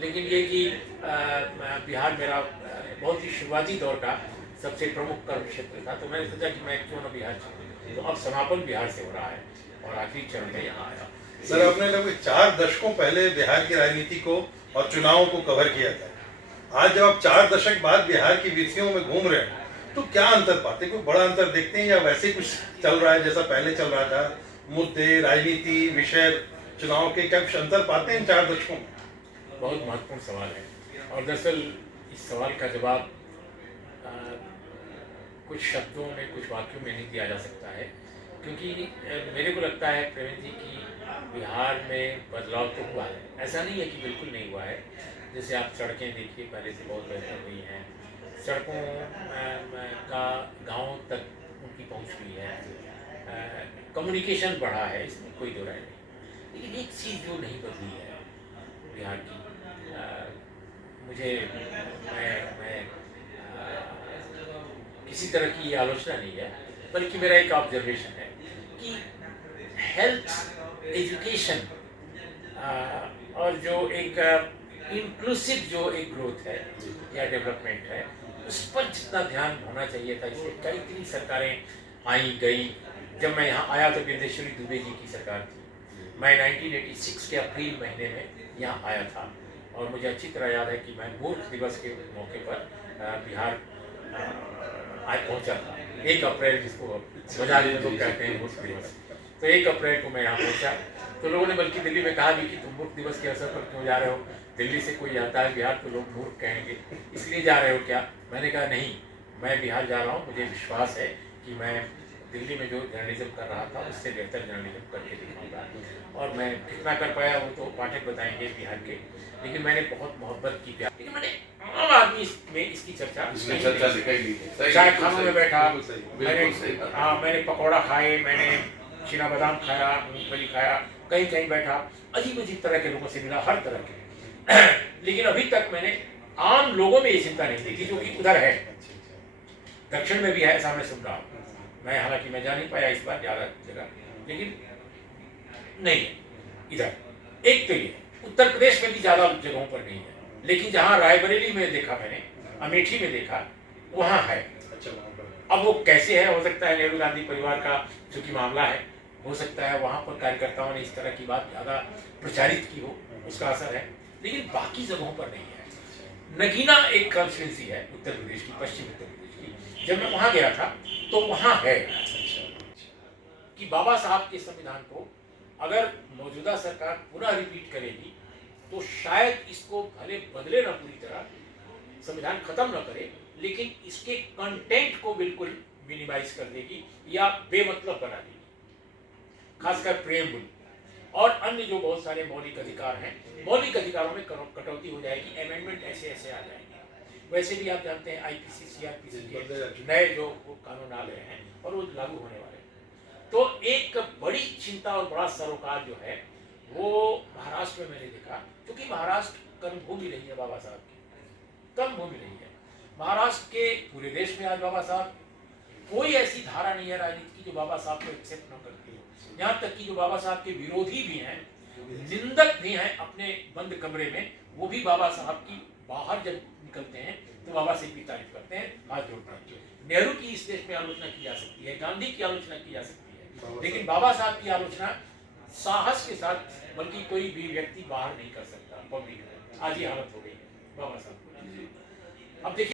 लेकिन ये कि बिहार मेरा बहुत ही शुरुआती दौर का सबसे प्रमुख कर्म क्षेत्र था, तो मैंने सोचा कि मैं क्यों न बिहार चलूँ। तो अब समापन बिहार से हो रहा है और आखिरी चरण में यहाँ आया। सर, आपने लगभग 4 दशकों पहले बिहार की राजनीति को और चुनावों को कवर किया था। आज जब आप 4 दशक बाद बिहार की वीथियों में घूम रहे हैं, तो क्या अंतर पाते हैं? कोई बड़ा अंतर देखते हैं या वैसे कुछ चल रहा है जैसा पहले चल रहा था? मुद्दे, राजनीति, विषय, चुनाव के क्या कुछ अंतर पाते हैं इन 4 दशकों में? बहुत महत्वपूर्ण सवाल है और दरअसल इस सवाल का जवाब कुछ शब्दों में, कुछ वाक्यों में नहीं दिया जा सकता है, क्योंकि मेरे को लगता है प्रवीण जी कि बिहार में बदलाव तो हुआ है। ऐसा नहीं है कि बिल्कुल नहीं हुआ है। जैसे आप सड़कें देखिए, पहले से बहुत बेहतर हुई हैं। सड़कों का गाँव तक उनकी पहुँच हुई है। कम्युनिकेशन बढ़ा है, इसमें कोई दो राय नहीं। लेकिन एक चीज़ जो नहीं बदली है बिहार की, मुझे मैं किसी तरह की ये आलोचना नहीं है, बल्कि मेरा एक ऑब्जर्वेशन है कि हेल्थ, एजुकेशन और जो एक इंक्लूसिव जो एक ग्रोथ है या डेवलपमेंट है, उस पर जितना ध्यान होना चाहिए था, इसलिए कई सरकारें आई गई। जब मैं यहाँ आया तो बिंदेश्वरी दुबे जी की सरकार थी। मैं 1986 के अप्रैल महीने में यहाँ आया था और मुझे अच्छी तरह याद है कि मैं मूर्ख दिवस के मौके पर बिहार आज पहुँचा था। 1 अप्रैल, जिसको मजाक में लोग कहते हैं मूर्ख दिवस, तो 1 अप्रैल को मैं यहाँ पहुँचा। तो लोगों ने बल्कि दिल्ली में कहा भी कि तुम मूर्ख दिवस के अवसर पर क्यों जा रहे हो? दिल्ली से कोई आता है बिहार तो लोग मूर्ख कहेंगे, इसलिए जा रहे हो क्या? मैंने कहा नहीं, मैं बिहार जा रहा हूँ, मुझे विश्वास है कि मैं दिल्ली में जो जर्नलिज्म कर रहा था उससे बेहतर जर्नलिज्म करके दिखाऊंगा। और मैं कितना कर पाया वो तो पाठक बताएंगे बिहार के, लेकिन मैंने बहुत मोहब्बत की प्यार, लेकिन मैंने आम आदमी में इसकी चर्चा चाय खानों में बैठा, मैंने पकौड़ा खाए, मैंने चीना बादाम खाया, मूंगफली खाया, कहीं कहीं बैठा, अजीब अजीब तरह के लोगों से मिला, हर तरह के। लेकिन अभी तक मैंने आम लोगों में ये चिंता नहीं देखी जो कि उधर है, दक्षिण में भी है, ऐसा मैं सुन रहा हूँ। मैं हालांकि मैं जा नहीं पाया इस बार ज़्यादा जगह, लेकिन नहीं है इधर। एक तो ये उत्तर प्रदेश में भी ज़्यादा जगहों पर नहीं है, लेकिन जहाँ रायबरेली में देखा मैंने, अमेठी में देखा, वहाँ है। अब वो कैसे है, हो सकता है नेहरू गांधी परिवार का चूंकि मामला है, हो सकता है वहाँ पर कार्यकर्ताओं ने इस तरह की बात ज़्यादा प्रचारित की हो, उसका असर है, लेकिन बाकी जगहों पर नहीं है। नगीना एक कॉन्स्टिट्यूंसी है उत्तर प्रदेश की, पश्चिम उत्तर प्रदेश की। जब मैं वहाँ गया था तो वहाँ है कि बाबा साहब के संविधान को अगर मौजूदा सरकार पुनः रिपीट करेगी तो शायद इसको भले बदले ना पूरी तरह, संविधान खत्म न करे, लेकिन इसके कंटेंट को बिल्कुल मिनिमाइज कर देगी या बेमतलब बना देगी, खासकर प्रेम और अन्य जो बहुत सारे मौलिक अधिकार हैं, मौलिक अधिकारों में कटौती हो जाएगी, अमेंडमेंट ऐसे ऐसे आ जाएंगे। वैसे भी आप जानते हैं आईपीसी, सीआरपीसी के नए जो कानून आ गए हैं और वो लागू होने वाले हैं। तो एक बड़ी चिंता और बड़ा सरोकार जो है वो महाराष्ट्र में मैंने देखा, क्योंकि महाराष्ट्र कर्मभूमि रही है बाबा साहब की, कर्मभूमि रही है। महाराष्ट्र के पूरे देश में आज बाबा साहब, कोई ऐसी धारा नहीं है राजनीति की जो बाबा साहब को एक्सेप्ट न करती हो। यहाँ तक कि जो बाबा साहब के विरोधी भी हैं, निंदक भी हैं अपने बंद कमरे में, वो भी बाबा साहब की बाहर जब निकलते हैं तो बाबा से की तारीफ करते हैं, हाथ जोड़ते हैं। नेहरू की इस देश में आलोचना की जा सकती है, गांधी की आलोचना की जा सकती है, लेकिन बाबा साहब की आलोचना साहस के साथ, बल्कि कोई भी व्यक्ति बाहर नहीं कर सकता पब्लिक में। आज ये हालत हो गई है बाबा साहब। अब देखिए